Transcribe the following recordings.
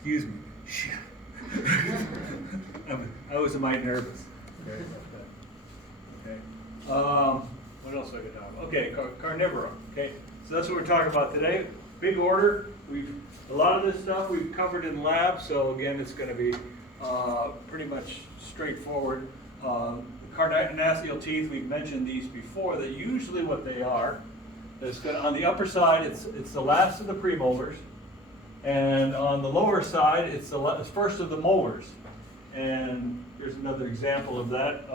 Excuse me. Shit. I was a mite nervous. Okay. What else I could talk about? Okay, Carnivora. Okay, so that's what we're talking about today. Big order. A lot of this stuff we've covered in lab, so again, it's going to be pretty much straightforward. The carnassial teeth, we've mentioned these before. That usually what they are is on the upper side, it's the last of the premolars, and on the lower side, it's the first of the molars. And here's another example of that.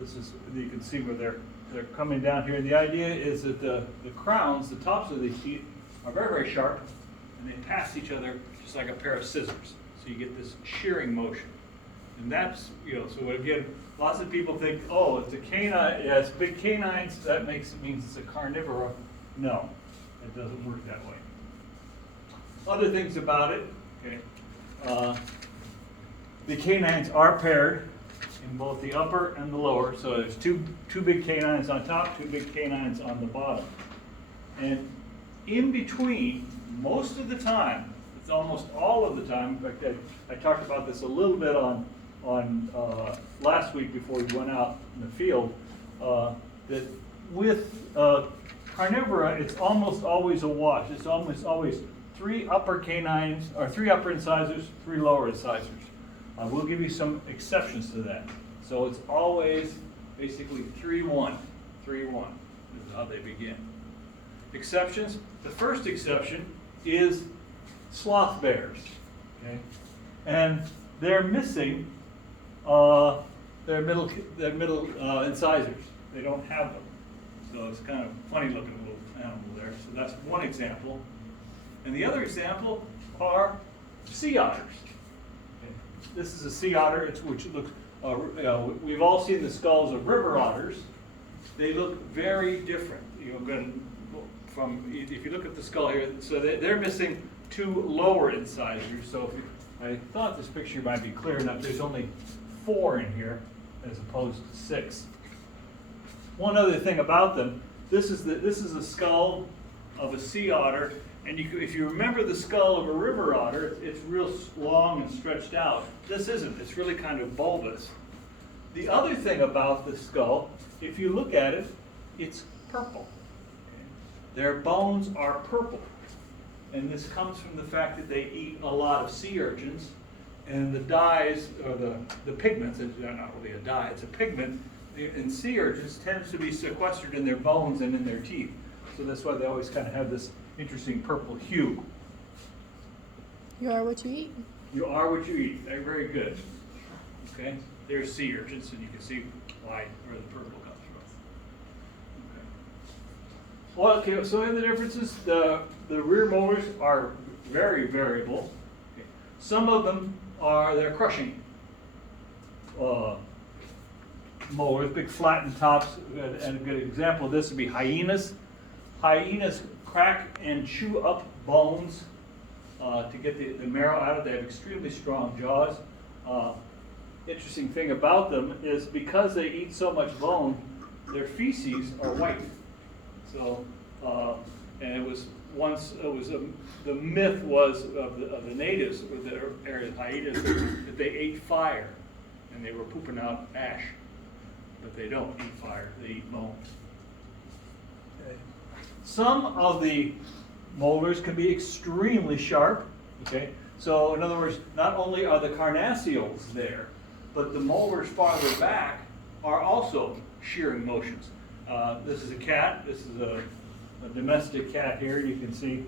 This is, you can see where they're coming down here. The idea is that the crowns, the tops of these teeth, are very, very sharp, and they pass each other just like a pair of scissors. So you get this shearing motion. And that's, so again, lots of people think, oh, it's a canine, it has big canines, that means it's a carnivora. No, it doesn't work that way. Other things about it, okay. The canines are paired in both the upper and the lower. So there's two big canines on top, two big canines on the bottom. And in between, most of the time, it's almost all of the time, in fact, I talked about this a little bit on last week before we went out in the field, that with Carnivora, it's almost always a wash. It's almost always 3 upper canines, or 3 upper incisors, 3 lower incisors. We'll give you some exceptions to that. So it's always basically 3-1. 3-1 is how they begin. Exceptions. The first exception is sloth bears. Okay? And they're missing their middle incisors. They don't have them. So it's kind of funny looking little animal there. So that's one example. And the other example are sea otters. Okay. This is a sea otter, which looks, we've all seen the skulls of river otters. They look very different. If you look at the skull here, so they're missing 2 lower incisors. So I thought this picture might be clear enough. There's only 4 in here as opposed to 6. One other thing about them, this is the skull of a sea otter, and if you remember the skull of a river otter, it's real long and stretched out. This isn't. It's really kind of bulbous. The other thing about the skull, if you look at it, it's purple. Their bones are purple. And this comes from the fact that they eat a lot of sea urchins, and the dyes, or the pigments, it's not really a dye, it's a pigment, in sea urchins tends to be sequestered in their bones and in their teeth. So that's why they always kind of have this interesting purple hue. You are what you eat. You are what you eat. They're very good. Okay? There's sea urchins, and you can see where the purple comes from. Okay. Well, okay, so in the differences, the rear molars are very variable. Okay. Some of them they're crushing molars, big flattened tops, and a good example of this would be hyenas. Hyenas crack and chew up bones to get the marrow out of it. They have extremely strong jaws. Interesting thing about them is because they eat so much bone, their feces are white. So, and it was once the myth was of the natives with the area hyenas that they ate fire and they were pooping out ash, but they don't eat fire; they eat bone. Okay. Some of the molars can be extremely sharp. Okay, so in other words, not only are the carnassials there, but the molars farther back are also shearing motions. This is a cat. This is a domestic cat here. You can see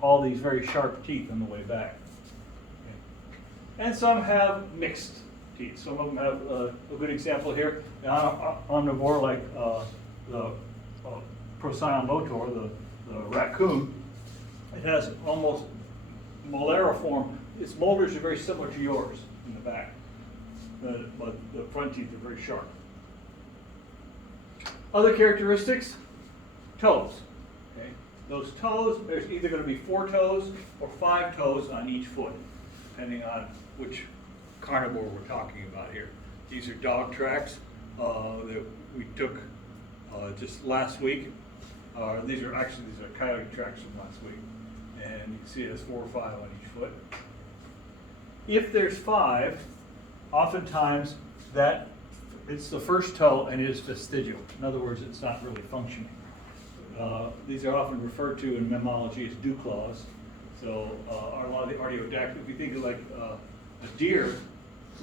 all these very sharp teeth on the way back. Okay. And some have mixed teeth. Some of them have a good example here. Omnivore like the Procyon lotor, the raccoon. It has almost molariform. Its molars are very similar to yours in the back, but the front teeth are very sharp. Other characteristics, toes. Okay. Those toes, there's either going to be 4 toes or 5 toes on each foot, depending on which carnivore we're talking about here. These are dog tracks that we took just last week. These are coyote tracks from last week, and you can see it has 4 or 5 on each foot. if there's 5, oftentimes that it's the first toe and it is vestigial. In other words, it's not really functioning. These are often referred to in mammalogy as dew claws. So a lot of the artiodactyl, if you think of like a deer,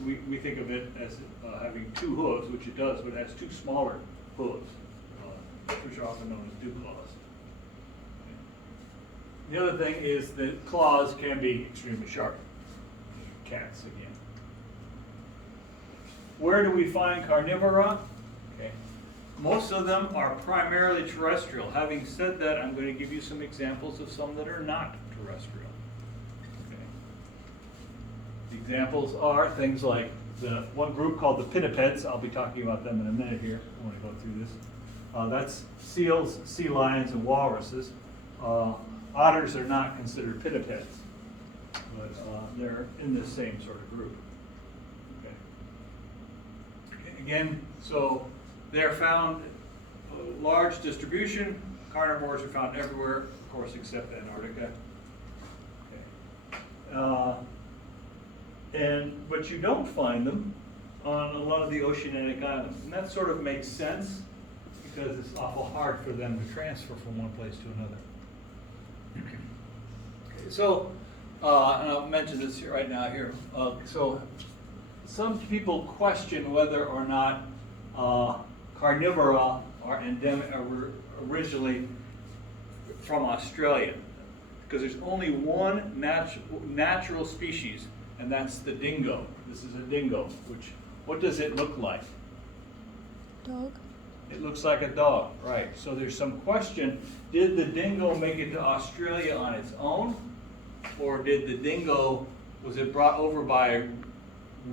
we think of it as having 2 hooves, which it does, but it has 2 smaller hooves, which are often known as dew claws. The other thing is that claws can be extremely sharp. Cats again. Where do we find carnivora? Okay. Most of them are primarily terrestrial. Having said that, I'm going to give you some examples of some that are not terrestrial. Okay. The examples are things like the one group called the pinnipeds. I'll be talking about them in a minute here. I want to go through this. That's seals, sea lions, and walruses. Otters are not considered pinnipeds, but they're in this same sort of group. Okay. Again, so they're found large distribution. Carnivores are found everywhere, of course, except Antarctica. Okay. But you don't find them on a lot of the oceanic islands, and that sort of makes sense because it's awful hard for them to transfer from one place to another. Okay, so, and I'll mention this here right now here. So, some people question whether or not carnivora are endemic, were originally from Australia, because there's only one natural species, and that's the dingo. This is a dingo. What does it look like? Dog. It looks like a dog, right? So there's some question: did the dingo make it to Australia on its own, or did the dingo, was it brought over by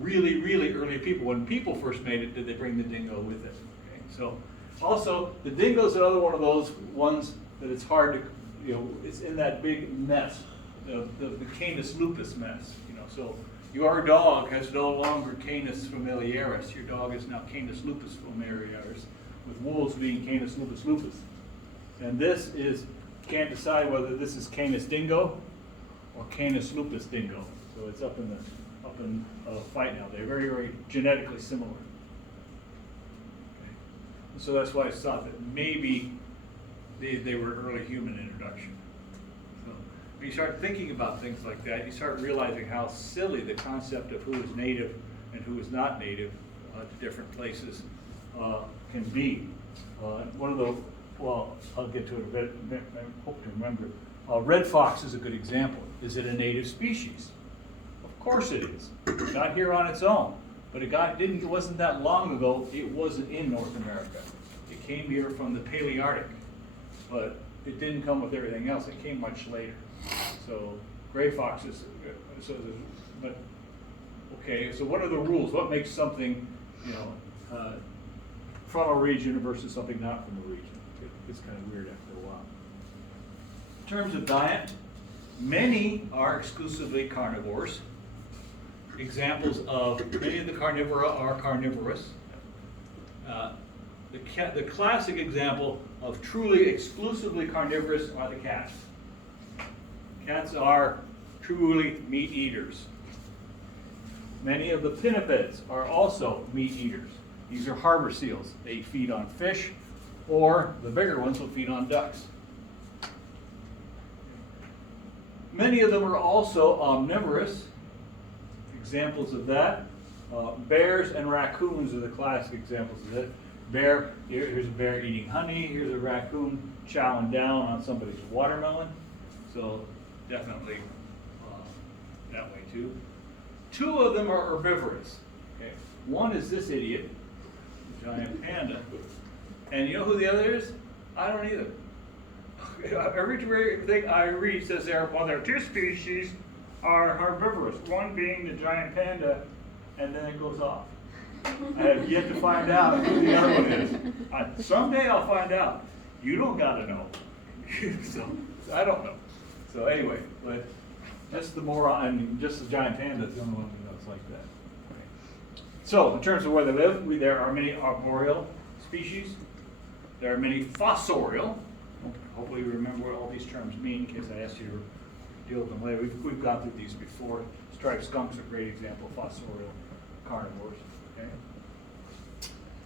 really, really early people? When people first made it, did they bring the dingo with it? Okay. So also the dingo is another one of those ones that it's hard to, it's in that big mess, the Canis lupus mess. So your dog has no longer Canis familiaris. Your dog is now Canis lupus familiaris, with wolves being Canis lupus lupus. And this is, can't decide whether this is Canis dingo or Canis lupus dingo. So it's up in fight now. They're very, very genetically similar. Okay. So that's why it's thought that maybe they were an early human introduction. So when you start thinking about things like that, you start realizing how silly the concept of who is native and who is not native to different places can be. One of the, well, I'll get to it a bit, I hope to remember. Red fox is a good example. Is it a native species? Of course it is. It got here on its own, but it wasn't that long ago, it wasn't in North America. It came here from the Palearctic, but it didn't come with everything else. It came much later. So gray foxes, but okay, so what are the rules? What makes something, from a region versus something not from a region? It's kind of weird after a while. In terms of diet, many are exclusively carnivores. Examples of many of the carnivora are carnivorous. The classic example of truly exclusively carnivorous are the cats. Cats are truly meat eaters. Many of the pinnipeds are also meat eaters. These are harbor seals. They feed on fish, or the bigger ones will feed on ducks. Many of them are also omnivorous. Examples of that, bears and raccoons are the classic examples of it. Here's a bear eating honey. Here's a raccoon chowing down on somebody's watermelon. So definitely that way too. 2 of them are herbivorous. Okay. One is this idiot, the giant panda. And you know who the other is? I don't either. Everything I read says there are 2 species are herbivorous, one being the giant panda, and then it goes off. I have yet to find out who the other one is. Someday I'll find out. You don't gotta know. So I don't know. So anyway, but just the giant panda is the only one who knows like that. Okay. So in terms of where they live, there are many arboreal species. There are many fossorial. Hopefully you remember what all these terms mean in case I asked you to deal with them later. We've gone through these before. striped skunks are a great example of fossorial carnivores. Okay?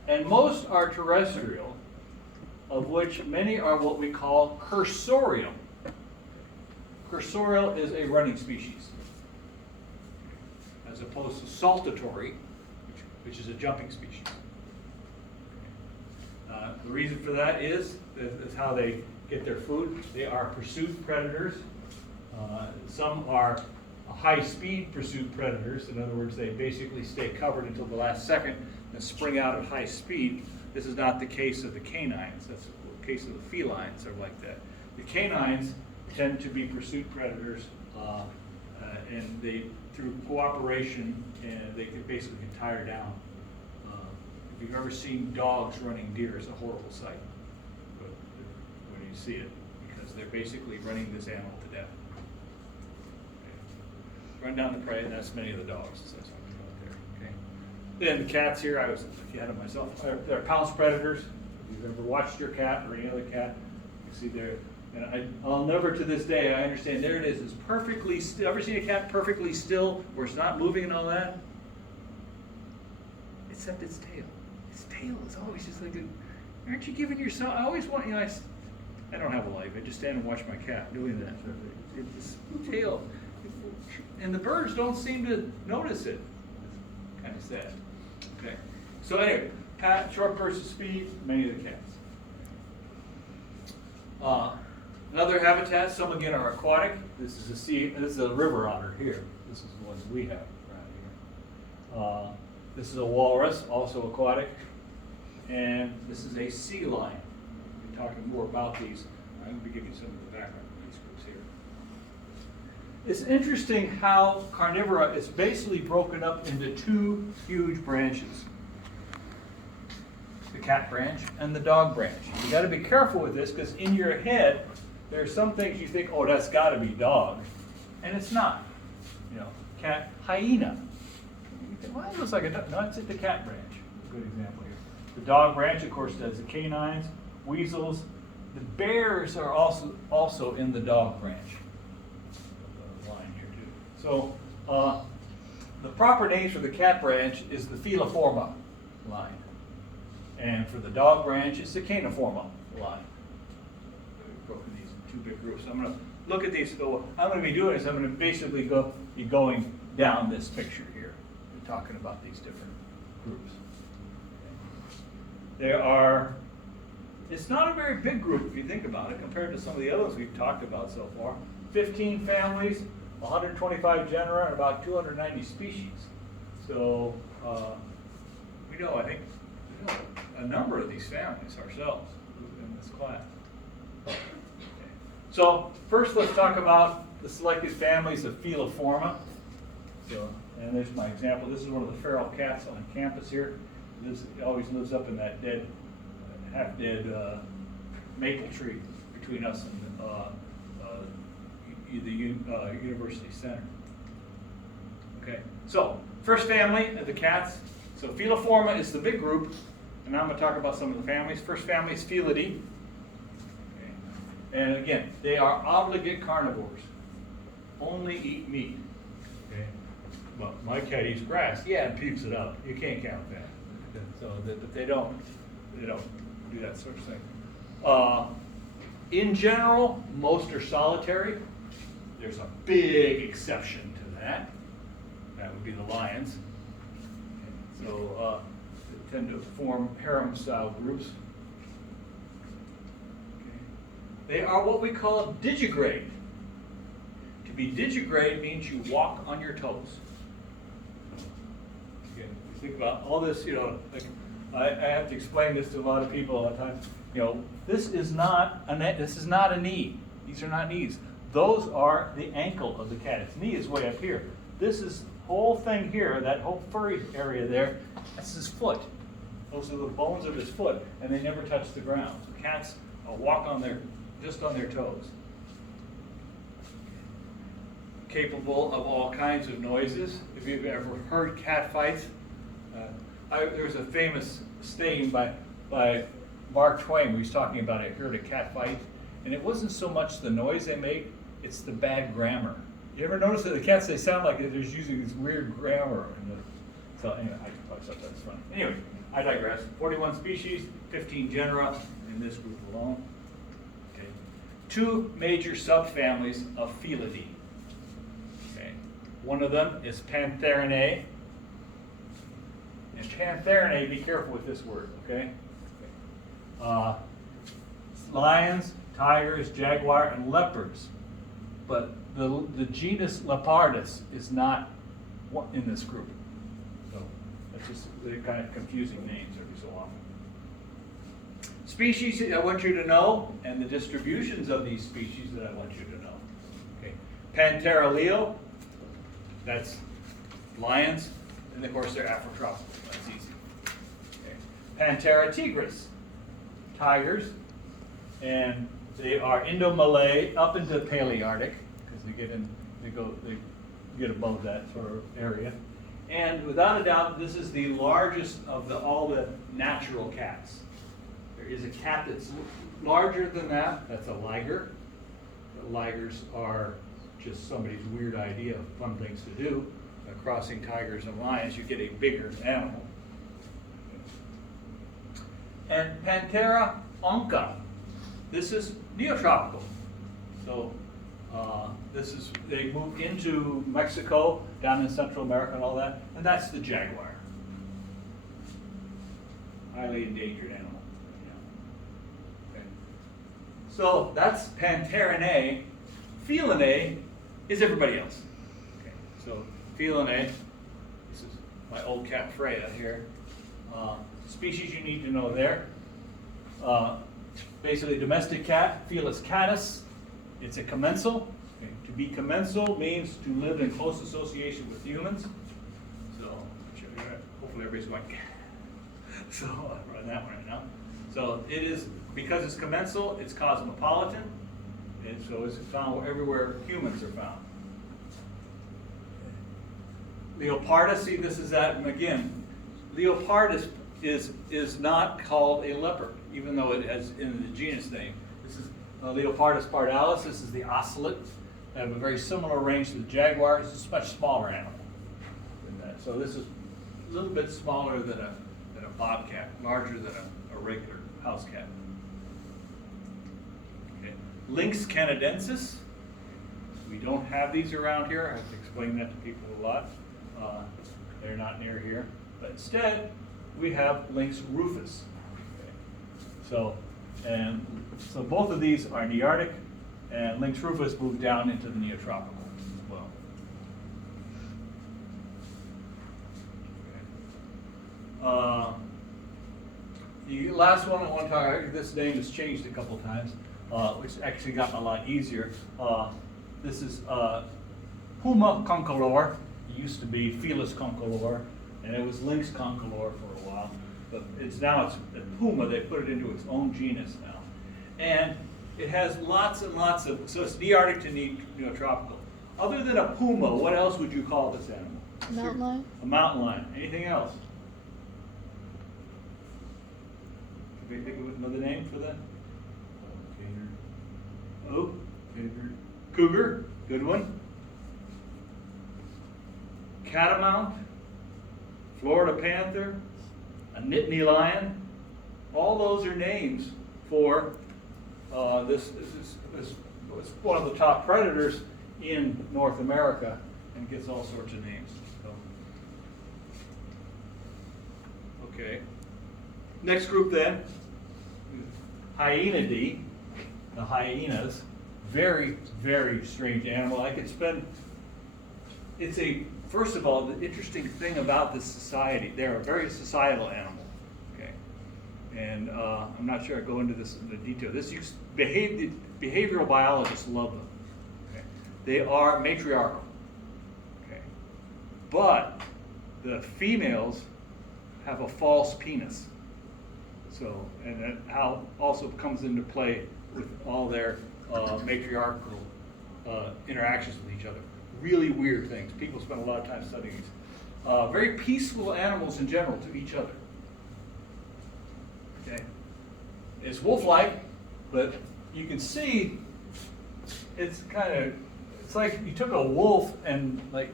And most are terrestrial, of which many are what we call cursorial. Cursorial is a running species, as opposed to saltatory, which is a jumping species. The reason for that is how they get their food. They are pursuit predators. Some are high-speed pursuit predators. In other words, they basically stay covered until the last second and spring out at high speed. This is not the case of the canines. That's the case of the felines are like that. The canines tend to be pursuit predators, and they, through cooperation, and they can basically tire down. If you've ever seen dogs running deer, it's a horrible sight when you see it, because they're basically running this animal to death. Okay. Run down the prey, and that's many of the dogs. So that's what we're doing there. Okay. Then the cats here, I was ahead of myself. They're pounce predators. If you've ever watched your cat or any other cat, you see there. And I'll never to this day, I understand, there it is, it's perfectly still. Ever seen a cat perfectly still, where it's not moving and all that? Except its tail. Its tail is always just like aren't you giving yourself, I always want, I don't have a life, I just stand and watch my cat doing that. It's tail. And the birds don't seem to notice it. It's kind of sad. Okay. So anyway, short bursts of speed, many of the cats. Another habitat, some again are aquatic. This is a river otter here. This is the ones we have around here. This is a walrus, also aquatic. And this is a sea lion. We'll be talking more about these. I'm going to be giving you some of the background of these groups here. It's interesting how Carnivora is basically broken up into two huge branches. The cat branch and the dog branch. You got to be careful with this, because in your head there are some things you think, oh, that's got to be dog, and it's not. Cat, hyena. You think, well, it looks like a dog. No, it's the cat branch. A good example here. The dog branch, of course, does the canines, weasels. The bears are also in the dog branch. The line here too. So the proper name for the cat branch is the Feliforma line. And for the dog branch, it's the Caniforma line. We've broken these into two big groups. I'm going to look at these. So what I'm going to be doing is I'm going to basically be going down this picture here and talking about these different groups. It's not a very big group if you think about it compared to some of the others we've talked about so far. 15 families, 125 genera, and about 290 species. So we know, I think, a number of these families ourselves in this class. Okay. So first let's talk about the selected families of Feliforma. And there's my example. This is one of the feral cats on campus here. This always lives up in that half-dead maple tree between us and the University Center. Okay, so first family of the cats. So Feliforma is the big group, and now I'm going to talk about some of the families. First family is Felidae. Okay. And again, they are obligate carnivores. Only eat meat. Okay. Well, my cat eats grass, yeah, and pukes it up. You can't count that. So but they don't do that sort of thing. In general, most are solitary. There's a big exception to that. That would be the lions. Okay. So they tend to form harem-style groups. Okay. They are what we call digigrade. To be digigrade means you walk on your toes. Again, you think about all this, like I have to explain this to a lot of people all the time. This is not a knee. These are not knees. Those are the ankle of the cat. Its knee is way up here. This is whole thing here, that whole furry area there, that's his foot. Those are the bones of his foot, and they never touch the ground. So cats walk just on their toes. Capable of all kinds of noises. If you've ever heard cat fights, there's a famous saying by Mark Twain. He was talking about, I heard a cat fight, and it wasn't so much the noise they make, it's the bad grammar. You ever notice that the cats, they sound like they're just using this weird grammar? So anyway, I thought that's funny. Anyway, I digress. 41 species, 15 genera in this group alone. Okay. 2 major subfamilies of Felidae. Okay. One of them is Pantherinae. And Pantherinae, be careful with this word, okay? Lions, tigers, jaguar, and leopards. But the genus Leopardus is not in this group. So that's just, they're kind of confusing names every so often. Species I want you to know, and the distributions of these species that I want you to know. Okay. Panthera leo, that's lions, and of course they're Afrotropical. That's easy. Okay. Panthera tigris, tigers, and they are Indo-Malay up into Palearctic because they get above that sort of area. And without a doubt, this is the largest of all the natural cats. There is a cat that's larger than that. That's a liger. The ligers are just somebody's weird idea of fun things to do. Crossing tigers and lions, you get a bigger animal. And Panthera onca. This is neotropical. So they moved into Mexico, down in Central America and all that, and that's the jaguar. Highly endangered animal. Yeah. Okay. So that's Pantherinae. Felinae is everybody else. Okay. So Felinae, this is my old cat Freya here. Species you need to know there. Basically, domestic cat, Felis catus. It's a commensal. Okay. To be commensal means to live in close association with humans. So, hopefully everybody's going, so I'll run that one right now. So it is, because it's commensal, it's cosmopolitan, and so it's found everywhere humans are found. Leopardus, see, this is that, and again, Leopardus is not called a leopard, even though it has in the genus name. This is Leopardus pardalis. This is the ocelot. They have a very similar range to the jaguar. It's a much smaller animal than that. So this is a little bit smaller than a bobcat, larger than a regular house cat. Okay. Lynx canadensis. We don't have these around here. I have to explain that to people a lot. They're not near here. But instead, we have Lynx rufus. Okay. So both of these are Nearctic, and Lynx rufus moved down into the Neotropical as well. Okay. The last one I want to talk about, this name has changed a couple times, which actually got a lot easier. This is Puma concolor. It used to be Felis concolor, and it was Lynx concolor for a while. But it's Puma. They put it into its own genus now, and it has lots and lots of. So it's Nearctic to Neotropical. Other than a puma, what else would you call this animal? Mountain lion. A mountain lion. Anything else? Can you think of another name for that? Gator. Oh, gator. Cougar. Good one. Catamount. Florida panther. A Nittany lion. All those are names for this is one of the top predators in North America and gets all sorts of names. So. Okay. Next group then, Hyenidae, the hyenas. Very, very strange animal. I could spend, first of all, the interesting thing about this society, they're a very societal animal. Okay. And I'm not sure I go into this in the detail. Behavioral biologists love them. Okay. They are matriarchal. Okay. But the females have a false penis. So, and that how also comes into play with all their matriarchal interactions with each other. Really weird things. People spend a lot of time studying these. Very peaceful animals in general to each other. Okay. It's wolf-like, but you can see it's like you took a wolf and like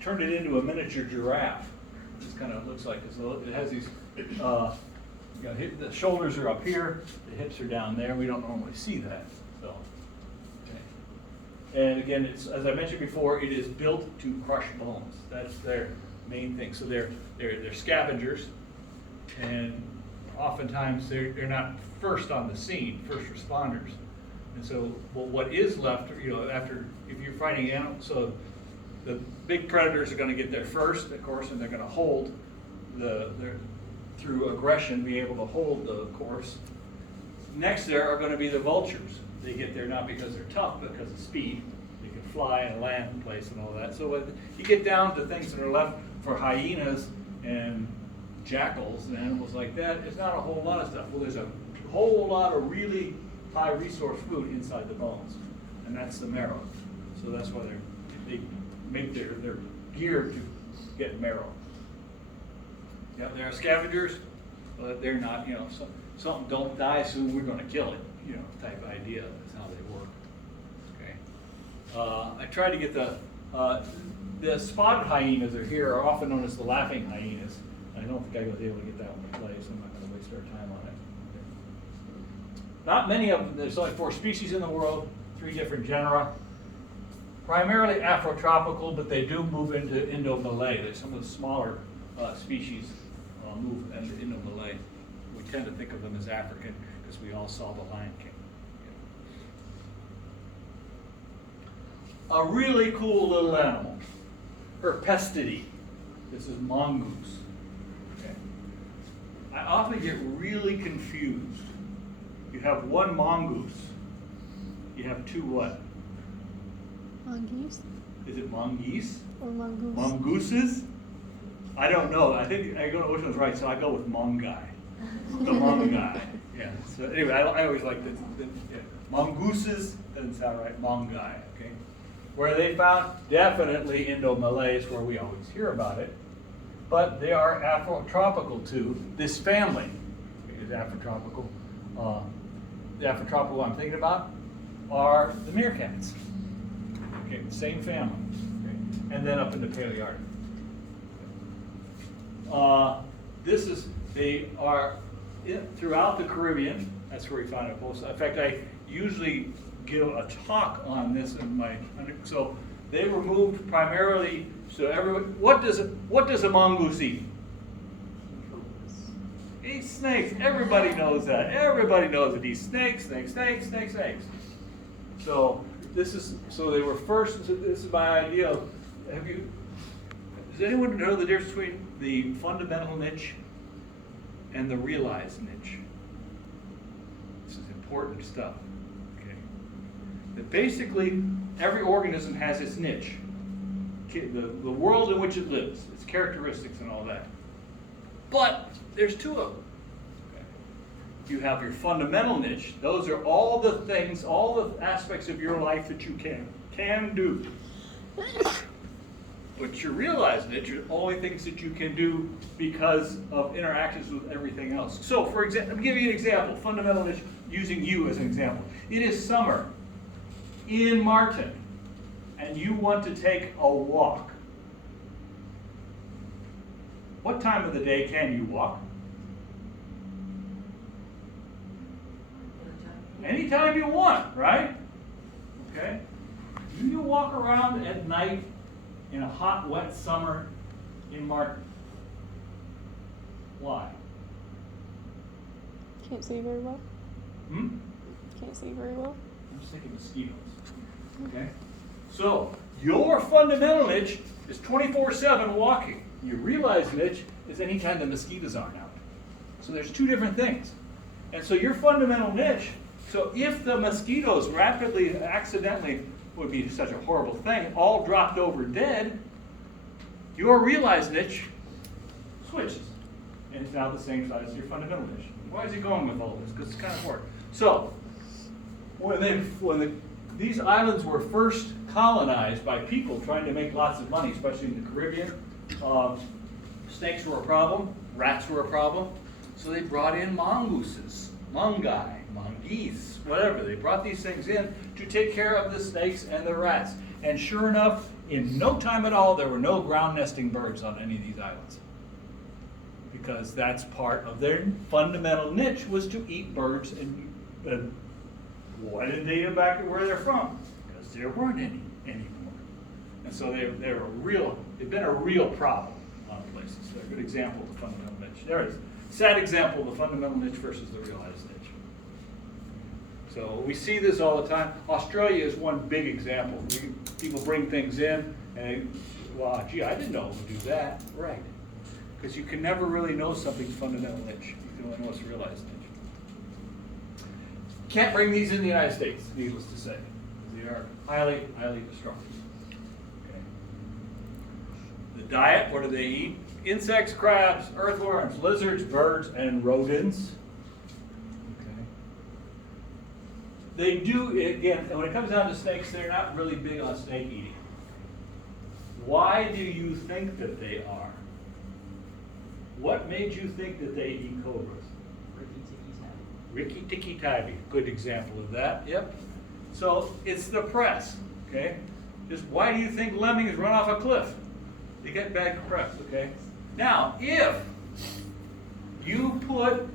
turned it into a miniature giraffe. This kind of looks like it has these. The shoulders are up here, the hips are down there. We don't normally see that. So, okay. And again, it's, as I mentioned before, it is built to crush bones. That's their main thing. So they're scavengers, and oftentimes they're not first on the scene, first responders. And so, well, what is left, after if you're fighting animals, so the big predators are going to get there first, of course, and they're going to hold through aggression, be able to hold the course. Next there are going to be the vultures. They get there not because they're tough, but because of speed. They can fly and land in place and all that. So when you get down to things that are left for hyenas and jackals and animals like that, it's not a whole lot of stuff. Well, there's a whole lot of really high resource food inside the bones, and that's the marrow. So that's why they make their gear to get marrow. Yeah, they're scavengers, but they're not, something don't die soon, we're going to kill it, type idea. That's how they work. Okay. I tried to get the spotted hyenas are here, are often known as the laughing hyenas. I don't think I was able to get that one to play, so I'm not going to waste our time on it. Okay. Not many of them. There's only 4 species in the world, 3 different genera. Primarily Afrotropical, but they do move into Indo-Malay. There's some of the smaller species move into Indo-Malay. We tend to think of them as African because we all saw The Lion King. A really cool little animal, Herpestidae. This is mongoose. Okay. I often get really confused. You have one mongoose. You have 2 what? Mongoose. Is it mongoose? Or mongoose? Mongooses? I don't know. I think I don't know which one's right, so I go with mongai. The mongai. Yeah. So anyway, I always like the mongooses doesn't sound right. Mongai. Okay. Where are they found? Definitely Indo-Malay is where we always hear about it, but they are Afrotropical too. This family is Afrotropical. The Afrotropical I'm thinking about are the meerkats. Okay, same family. Okay. And then up into Palearctic. They are throughout the Caribbean. That's where we find it most. In fact, I usually give a talk on this in my. So they were moved primarily. So everyone, what does a mongoose eat? Eats snakes. Everybody knows that. Everybody knows it eats snakes. So they were first. This is my idea of. Does anyone know the difference between the fundamental niche and the realized niche? This is important stuff. Okay. That basically every organism has its niche, the world in which it lives, its characteristics and all that. But there's 2 of them. Okay. You have your fundamental niche. Those are all the things, all the aspects of your life that you can do. But your realized niche are only things that you can do because of interactions with everything else. So, for example, let me give you an example. Fundamental niche, using you as an example. It is summer in Martin, and you want to take a walk. What time of the day can you walk? Anytime you want, right? Okay. Do you walk around at night in a hot, wet summer in Martin? Why? Can't see very well. Can't see very well. I'm just thinking mosquitoes. Okay? So, your fundamental niche is 24/7 walking. Your realized niche is anytime the mosquitoes aren't out. So there's 2 different things. And so your fundamental niche, so if the mosquitoes rapidly, accidentally, would be such a horrible thing, all dropped over dead, your realized niche switches. And it's now the same size as your fundamental niche. Why is he going with all this? Because it's kind of hard. So, these islands were first colonized by people trying to make lots of money, especially in the Caribbean, snakes were a problem, rats were a problem, so they brought in mongooses, mongai. mongoose, whatever. They brought these things in to take care of the snakes and the rats. And sure enough, in no time at all, there were no ground nesting birds on any of these islands. Because that's part of their fundamental niche, was to eat birds. And why didn't they get back to where they're from? Because there weren't any anymore. And so they've been a real problem in a lot of places. So a good example of the fundamental niche. There it is. Sad example of the fundamental niche versus the realized niche. So we see this all the time. Australia is one big example. People bring things in and, well, gee, I didn't know it would do that. Right. Because you can never really know something's fundamental niche. You can only know it's realized niche. Can't bring these in the United States, needless to say. They are highly, highly destructive. Okay. The diet, what do they eat? Insects, crabs, earthworms, lizards, birds, and rodents. Okay. They do, again, when it comes down to snakes, they're not really big on snake eating. Why do you think that they are? What made you think that they eat cobras? Ricky Tikki Tavi, good example of that. Yep. So it's the press. Okay. Just why do you think lemmings run off a cliff? They get bad press. Okay. Now, if you put,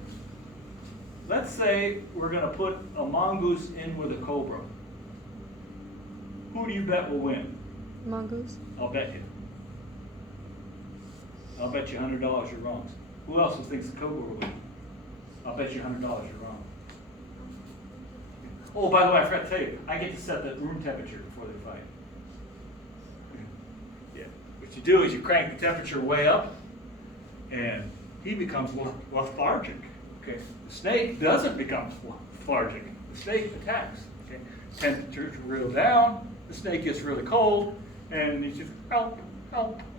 let's say we're going to put a mongoose in with a cobra, who do you bet will win? Mongoose. I'll bet you. I'll bet you $100 you're wrong. Who else thinks the cobra will win? I'll bet you $100 you're wrong. Oh, by the way, I forgot to tell you, I get to set the room temperature before they fight. Yeah. What you do is you crank the temperature way up, and he becomes lethargic. Okay. The snake doesn't become lethargic. The snake attacks. Okay. Temperature's real down. The snake gets really cold, and he's just help.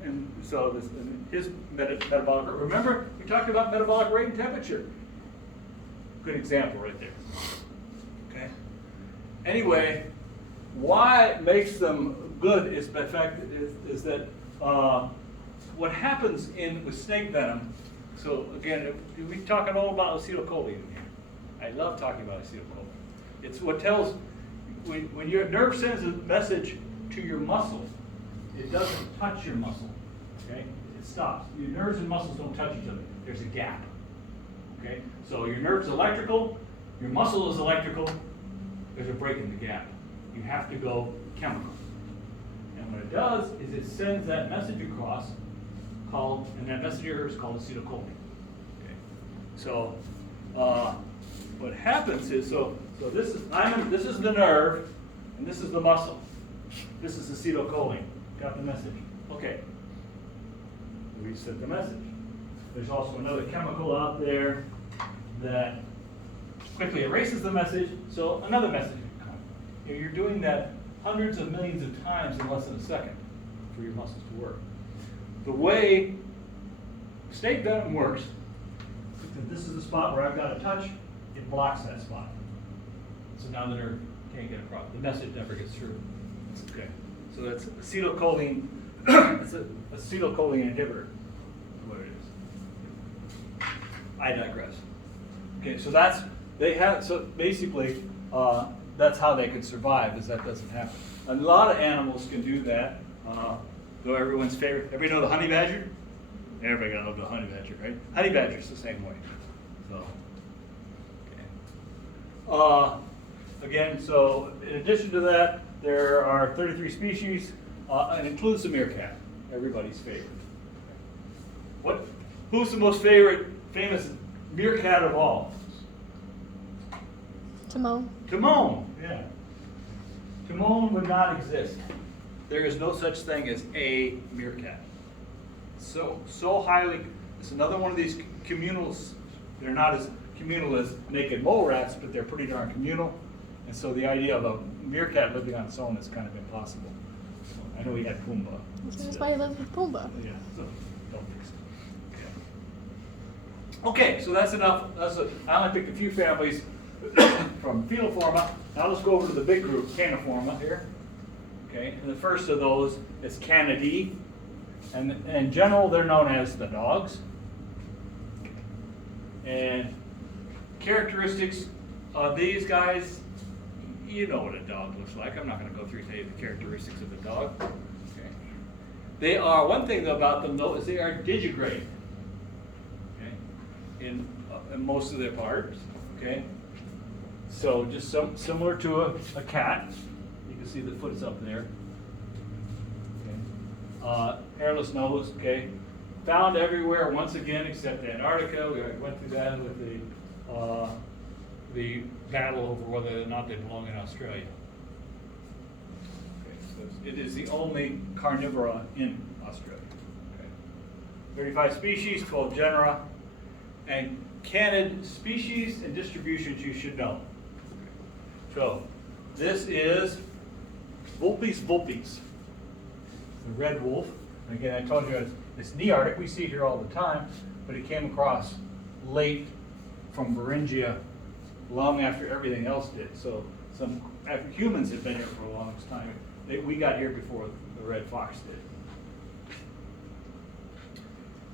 And so this, and his metabolic. Remember, we talked about metabolic rate and temperature. Good example right there. Okay. Anyway, why it makes them good is the fact is that what happens with snake venom. So again, we talking all about acetylcholine here. I love talking about acetylcholine. It's what tells when your nerve sends a message to your muscle. It doesn't touch your muscle, okay? It stops. Your nerves and muscles don't touch each other. There's a gap, okay? So your nerve's electrical, your muscle is electrical, there's a break in the gap. You have to go chemical. And what it does is it sends that message across and that messenger is called acetylcholine, okay? So what happens is, so this is the nerve, and this is the muscle. This is acetylcholine. Got the message. Okay. We sent the message. There's also another chemical out there that quickly erases the message, so another message can come. You're doing that hundreds of millions of times in less than a second for your muscles to work. The way snake venom works, if this is the spot where I've got to touch, it blocks that spot. So now the nerve can't get across. The message never gets through. That's okay. So that's acetylcholine. It's an acetylcholine inhibitor. Is what it is. I digress. Okay, so so basically that's how they can survive. Is that doesn't happen. A lot of animals can do that. Though everyone's favorite. Everybody know the honey badger? Everybody got to know the honey badger, right? Honey badger's the same way. So. Okay. Again, so in addition to that, there are 33 species, and includes the meerkat, everybody's favorite. Who's the most famous meerkat of all? Timon. Timon, yeah. Timon would not exist. There is no such thing as a meerkat. So highly, it's another one of these communals. They're not as communal as naked mole rats, but they're pretty darn communal. And so the idea of a meerkat living on its own is kind of impossible. I know we had Pumbaa. That's why he lives with Pumbaa. Yeah, so don't fix it. Okay, so that's enough. I only picked a few families from Phenoforma. Now let's go over to the big group, Caniforma here. Okay, and the first of those is Canidae. And in general, they're known as the dogs. And characteristics, These guys, you know what a dog looks like. I'm not going to go through and tell you the characteristics of the dog. Okay. They are, one thing about them though is they are digigrade. Okay. In most of their parts. Okay. So just similar to a cat. You can see the foot's up there. Okay. Hairless nose. Okay. Found everywhere once again except Antarctica. We already went through that with the battle over whether or not they belong in Australia. Okay, so it is the only carnivora in Australia. Okay. 35 species, 12 genera, and canid species and distributions you should know. Okay. So this is Vulpes vulpes, the red wolf. And again, I told you it's Nearctic. We see it here all the time, but it came across late from Beringia long after everything else did. So after humans had been here for a long time. We got here before the red fox did.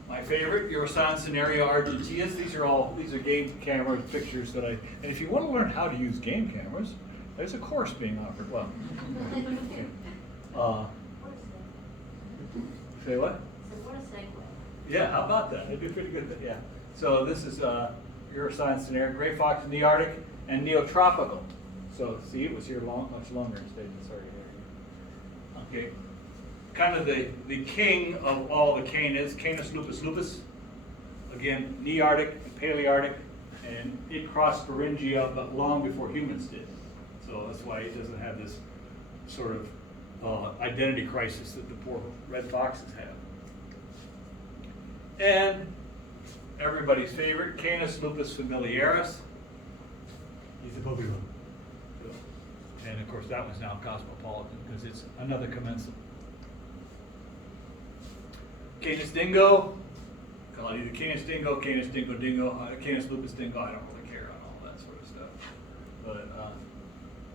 My favorite, Urosauria argenteus. These are game camera pictures that and if you want to learn how to use game cameras, there's a course being offered. Well, okay. Say what? What a segue. Yeah, how about that? That'd be pretty good. Yeah. So this is Urosauria, gray fox, Nearctic, and Neotropical. So see, it was here much longer instead of sorry here. Okay. Kind of the king of all the canids, Canis lupus lupus. Again, Nearctic and Palearctic, and it crossed Beringia, but long before humans did. So that's why it doesn't have this sort of identity crisis that the poor red foxes have. And everybody's favorite, Canis lupus familiaris. He's a puppy one. And of course that one's now cosmopolitan because it's another commensal. Canis dingo, call it either Canis dingo, Canis dingo dingo, Canis lupus dingo. I don't really care on all that sort of stuff. But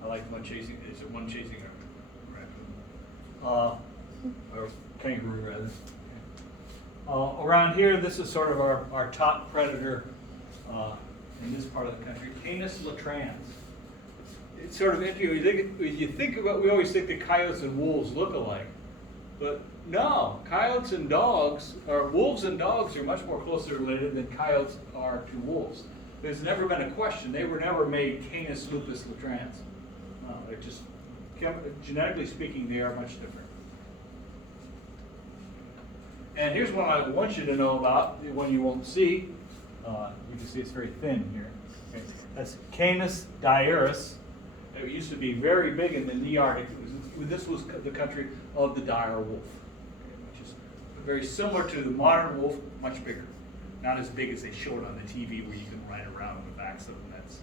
I like one chasing, is it one chasing a raccoon? Or kangaroo rather. Around here, this is sort of our top predator in this part of the country, Canis latrans. It's sort of interesting. You think about, we always think that coyotes and wolves look alike, but no, coyotes and dogs, or wolves and dogs are much more closely related than coyotes are to wolves. There's never been a question. They were never made Canis lupus latrans. No, they're just, genetically speaking, they are much different. And here's one I want you to know about, the one you won't see. You can see it's very thin here. Okay. That's Canis dirus. It used to be very big in the Nearctic. This was the country of the dire wolf, okay, which is very similar to the modern wolf, much bigger. Not as big as they showed on the TV where you can ride around on the backs of them. That's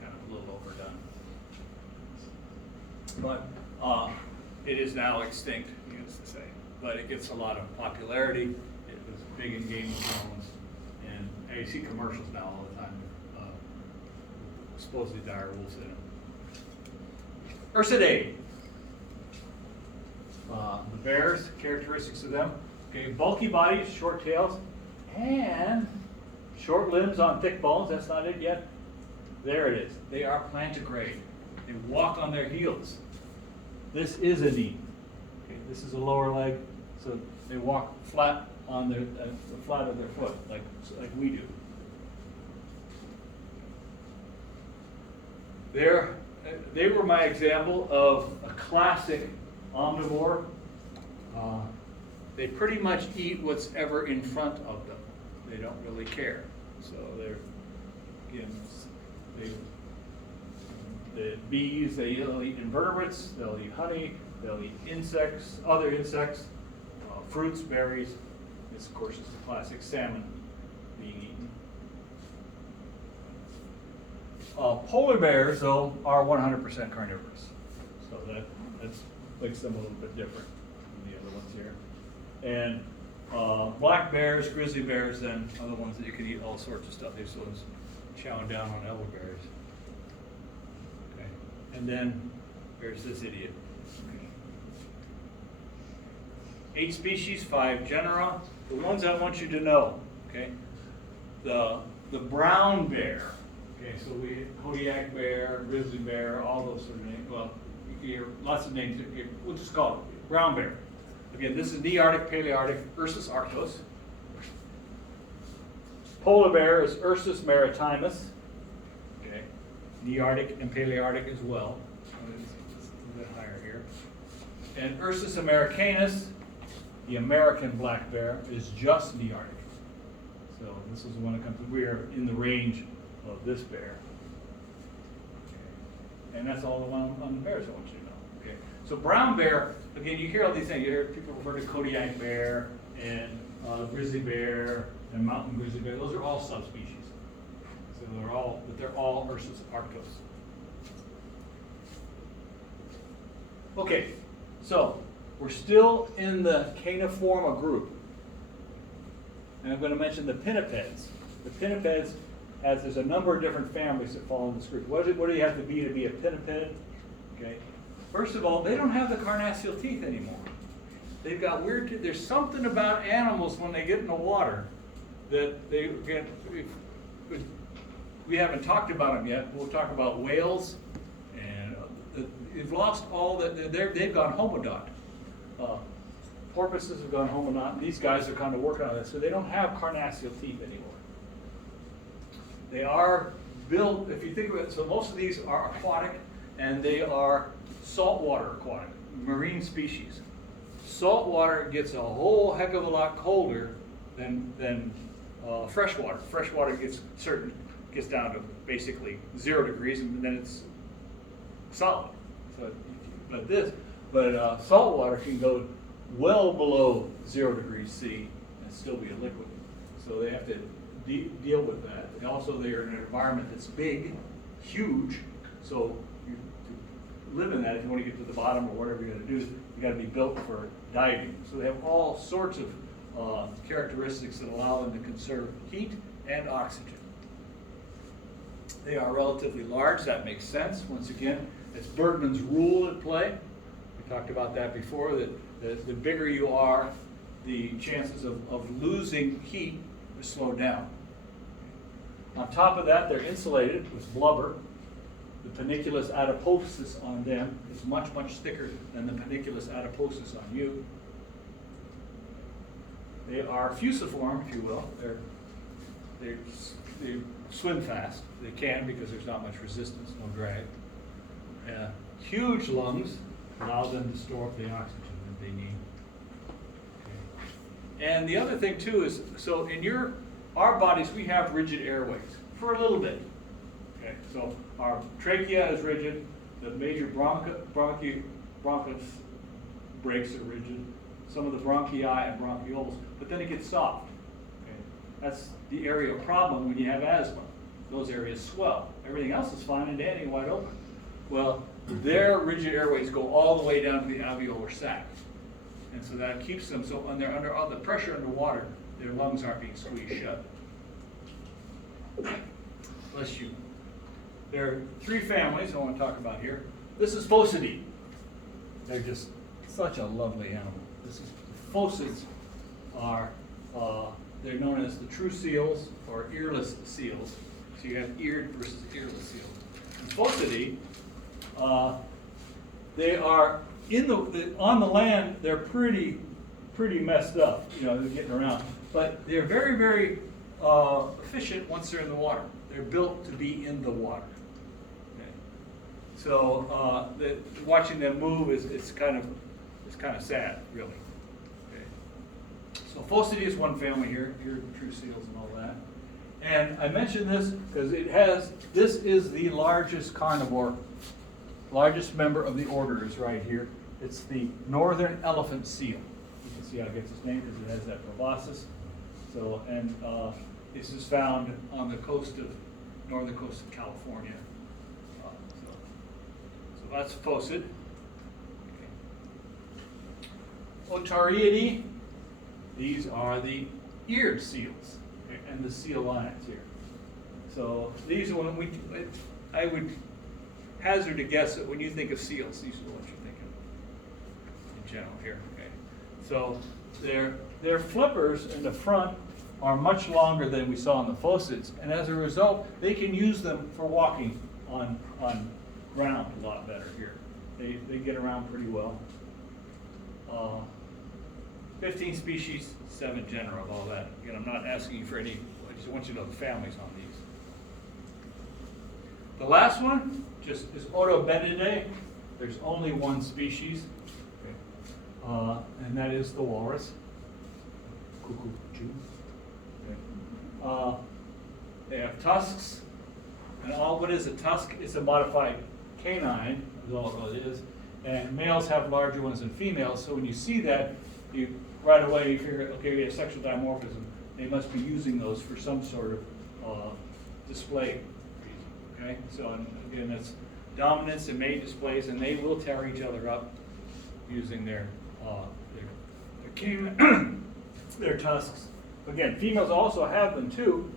kind of a little overdone. But it is now extinct, needless to say. But it gets a lot of popularity. It was big in Game of Thrones. And you see commercials now all the time with supposedly dire wolves in them. Ursidae. The bears, characteristics of them. Okay, bulky bodies, short tails, and short limbs on thick bones. That's not it yet. There it is. They are plantigrade. They walk on their heels. This is a knee. Okay, this is a lower leg, so they walk flat on the flat of their foot, like we do. They were my example of a classic omnivore. They pretty much eat what's ever in front of them. They don't really care. So they're, again, the bees, they'll eat invertebrates, they'll eat honey, they'll eat insects, other insects, fruits, berries. This, of course, is the classic salmon being eaten. Polar bears, though, are 100% carnivorous. So that makes them a little bit different from the other ones here. And black bears, grizzly bears, then are the ones that you can eat all sorts of stuff. These ones chowing down on elderberries. Okay. And then there's this idiot. Okay. 8 species, 5 genera. The ones I want you to know, okay? The brown bear, Okay, so we Kodiak bear, grizzly bear, all those sort of names. Well, you hear lots of names. We'll just call it brown bear. Again, this is Nearctic, Palearctic, Ursus arctos. Polar bear is Ursus maritimus. Okay, Nearctic and Palearctic as well. It's a little bit higher here. And Ursus americanus, the American black bear, is just Nearctic. So this is the one that comes. We are in the range of this bear. Okay. And that's all the one on the bears I want you to know. Okay. So brown bear, again, you hear all these things. You hear people refer to Kodiak bear and grizzly bear and mountain grizzly bear. Those are all subspecies. So they're all Ursus arctos. Okay, so we're still in the Carnivora group. And I'm going to mention the pinnipeds. The pinnipeds, there's a number of different families that fall in this group. What do you have to be a pinniped? Okay. First of all, they don't have the carnassial teeth anymore. They've got weird teeth. There's something about animals when they get in the water that they get. We haven't talked about them yet. We'll talk about whales, and they've lost all that. They've gone homodont. Porpoises have gone homodont. And these guys are kind of working on this, so they don't have carnassial teeth anymore. They are built. If you think of it, so most of these are aquatic, and they are saltwater aquatic, marine species. Saltwater gets a whole heck of a lot colder than freshwater. Freshwater gets down to basically 0 degrees, and then it's solid. So, but saltwater can go well below 0 degrees C and still be a liquid. So they have to deal with that. And also, they are in an environment that's big, huge. So to live in that, if you want to get to the bottom or whatever you're going to do, you got to be built for diving. So they have all sorts of characteristics that allow them to conserve heat and oxygen. They are relatively large. That makes sense. Once again, it's Bergmann's rule at play. We talked about that before, that the bigger you are, the chances of losing heat is slowed down. On top of that, they're insulated with blubber. The paniculus adiposus on them is much, much thicker than the paniculus adiposus on you. They are fusiform, if you will. They swim fast. They can because there's not much resistance, no drag. Huge lungs allow them to store up the oxygen that they need. Okay. And the other thing too is, so in our bodies, we have rigid airways for a little bit. Okay, so our trachea is rigid, the major bronchus brakes are rigid, some of the bronchi and bronchioles, but then it gets soft. Okay? That's the area of problem when you have asthma. Those areas swell. Everything else is fine and dandy and wide open. Well, their rigid airways go all the way down to the alveolar sac. And so that keeps them, so when they're under all the pressure underwater, their lungs aren't being squeezed shut. Bless you. There are 3 families I want to talk about here. This is Phocidae. They're just such a lovely animal. Phocids are, they're known as the true seals or earless seals. So you have eared versus earless seals. And Phocidae, they are on the land. They're pretty messed up. You know, they're getting around, but they're very, very efficient once they're in the water. They're built to be in the water. Okay. So watching them move is kind of sad, really. Okay. So Phocidae is one family here. Here are the true seals and all that. And I mention this because this is the largest carnivore, largest member of the order is right here. It's the northern elephant seal. You can see how it gets its name because it has that proboscis. So, and this is found on the northern coast of California. So that's Phocid. Okay. Otariidae, these are the eared seals, okay, and the seal lions here. So these are when I would hazard to guess that when you think of seals, these are what you're thinking in general here. Okay. So they're flippers in the front are much longer than we saw in the phocids, and as a result, they can use them for walking on ground a lot better here. They get around pretty well. 15 species, 7 genera of all that. Again, I'm not asking you for any, I just want you to know the families on these. The last one just is Odobendidae. There's only one species, and that is the walrus. Cuckoo, Jew. They have tusks, and what is a tusk? It's a modified canine, is all it is. And males have larger ones than females, so when you see that, you right away you figure, okay, we have sexual dimorphism. They must be using those for some sort of display reason. Okay, so again, that's dominance and mate displays, and they will tear each other up using their their tusks. Again, females also have them too,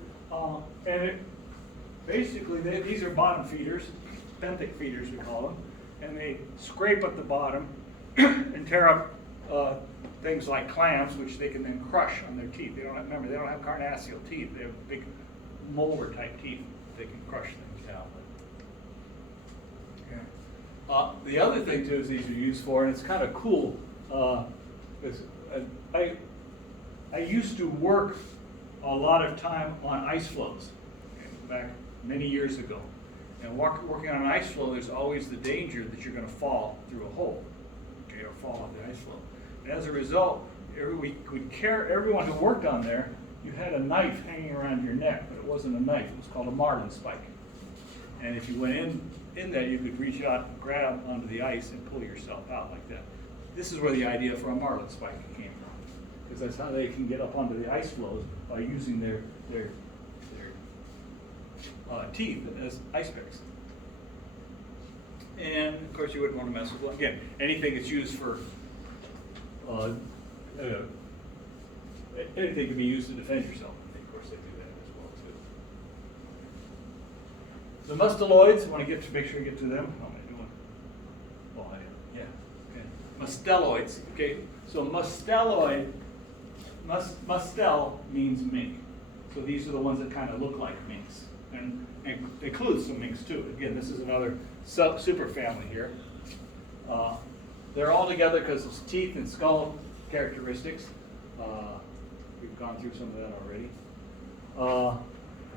and basically these are bottom feeders, benthic feeders we call them, and they scrape at the bottom and tear up things like clams, which they can then crush on their teeth. They don't have, remember, they don't have carnassial teeth. They have big molar type teeth. They can crush things down. Okay. The other thing too is these are used for, and it's kind of cool, is I used to work a lot of time on ice floes, okay, back many years ago. And working on an ice floe, there's always the danger that you're going to fall through a hole, okay, or fall off the ice floe. And as a result, everyone who worked on there, you had a knife hanging around your neck, but it wasn't a knife. It was called a marlin spike. And if you went in there, you could reach out and grab onto the ice and pull yourself out like that. This is where the idea for a marlin spike came from, because that's how they can get up onto the ice floes, by using their teeth as ice picks. And of course you wouldn't want to mess with, well, again, anything that's used for, anything can be used to defend yourself. Of course they do that as well too. The musteloids, I want to make sure we get to them. How am I doing? Oh, yeah, okay. Musteloids, okay, so musteloid, mustel means mink. So these are the ones that kind of look like minks. And includes some minks too. Again, this is another super family here. They're all together because of teeth and skull characteristics. We've gone through some of that already.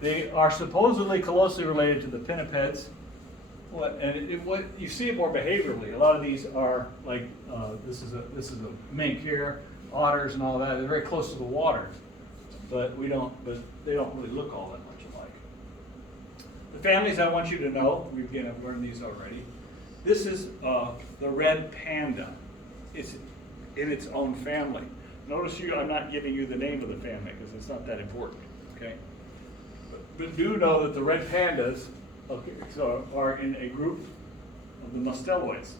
They are supposedly closely related to the pinnipeds. What you see it more behaviorally. A lot of these are like this is a mink here, otters and all that. They're very close to the water, but they don't really look all that much alike. The families I want you to know, I've learned these already. This is the red panda. It's in its own family. Notice I'm not giving you the name of the family because it's not that important, okay? But do know that the red pandas are in a group of the musteloids.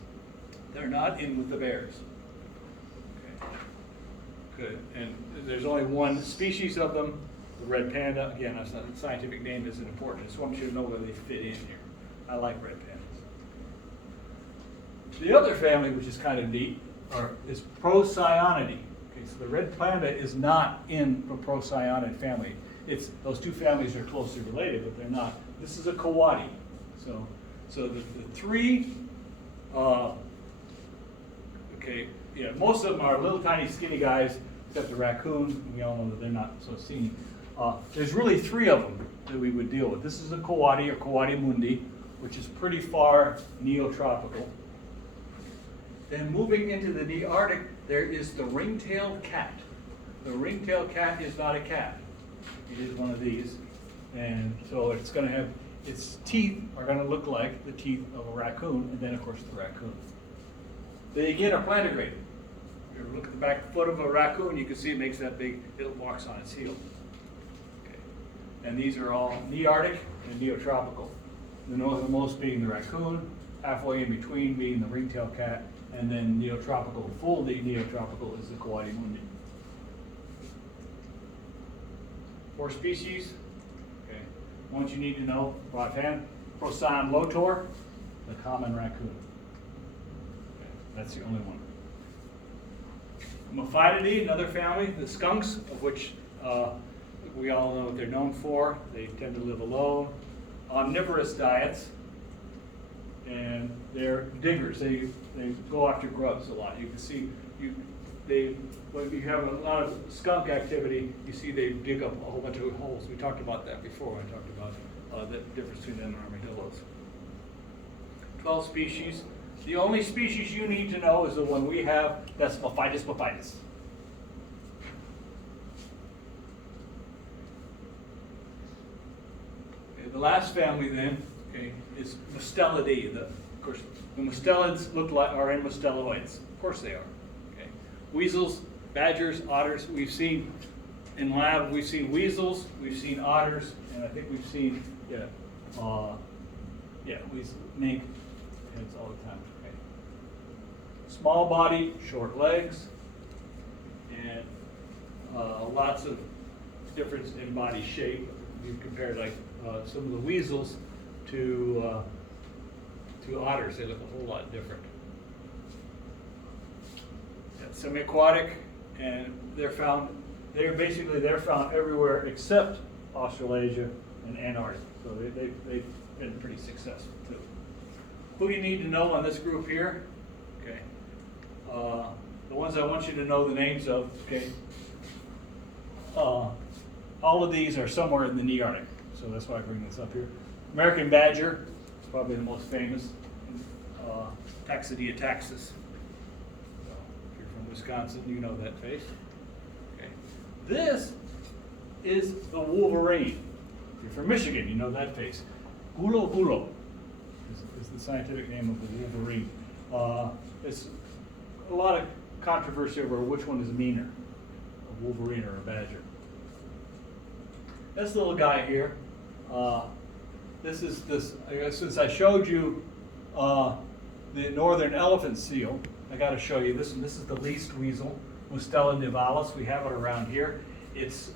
They're not in with the bears. Okay. Good. And there's only one species of them, the red panda. Again, that's not, the scientific name isn't important. I just want you to know where they fit in here. I like red pandas. The other family, which is kind of neat, is Procyonidae. Okay, so the red panda is not in the Procyonid family. Those two families are closely related, but they're not. This is a coati. So the three, most of them are little tiny skinny guys, except the raccoon. We all know that they're not so skinny. There's really three of them that we would deal with. This is a coati, or coati mundi, which is pretty far neotropical. Then moving into the Nearctic, there is the ring-tailed cat. The ring-tailed cat is not a cat. It is one of these. And so it's going to have, its teeth are going to look like the teeth of a raccoon, and then of course the raccoon. They again are plantigrated. If you look at the back foot of a raccoon, you can see it makes that big, it walks on its heel. Okay. And these are all Nearctic and Neotropical. The northernmost being the raccoon, halfway in between being the ring-tailed cat, and then Neotropical, fully Neotropical is the coati mundi. 4 species. Okay. Ones you need to know, offhand, Procyon lotor, the common raccoon. Okay. That's the only one. Mephididae, another family, the skunks, of which we all know what they're known for. They tend to live alone, omnivorous diets, and they're diggers. They go after grubs a lot. You can see when you have a lot of skunk activity, you see they dig up a whole bunch of holes. We talked about that before when I talked about the difference between them and armadillos. 12 species. The only species you need to know is the one we have, that's Mephitis mephitis. Okay, the last family then, okay, is Mustelidae. Of course, the mustelids are in musteloids. Of course they are. Okay. Weasels, badgers, otters. We've seen in lab. We've seen weasels. We've seen otters, and I think we've seen mink heads all the time. Okay. Small body, short legs, and lots of difference in body shape. You compare like some of the weasels to otters, they look a whole lot different. Yeah, semi-aquatic, and they're found everywhere except Australasia and Antarctica. So they've been pretty successful too. Who do you need to know on this group here? Okay. The ones I want you to know the names of, okay. All of these are somewhere in the Nearctic, so that's why I bring this up here. American badger is probably the most famous. Taxidia taxus. So, if you're from Wisconsin, you know that face. Okay. This is the wolverine. If you're from Michigan, you know that face. Grubaugh is the scientific name of the wolverine. There's a lot of controversy over which one is meaner, a wolverine or a badger. This little guy here, since I showed you the northern elephant seal, I got to show you this one. This is the least weasel, Mustela nivalis. We have it around here. It's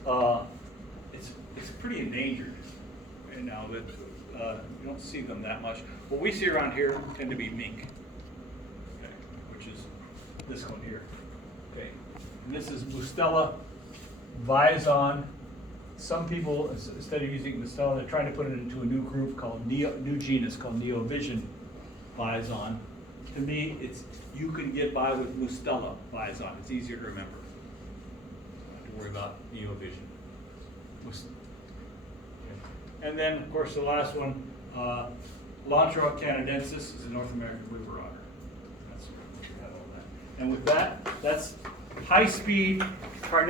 pretty endangered right now. That you don't see them that much. What we see around here tend to be mink, okay, which is this one here. Okay, and this is Mustela vizon. Some people, instead of using Mustela, they're trying to put it into a new group called new genus called Neovision vizon. To me, you can get by with Mustela vizon. It's easier to remember. Don't have to worry about Neovision. And then, of course, the last one, Lantra canadensis is a North American river otter. That's what we have all that. And with that, that's high-speed carnivorous.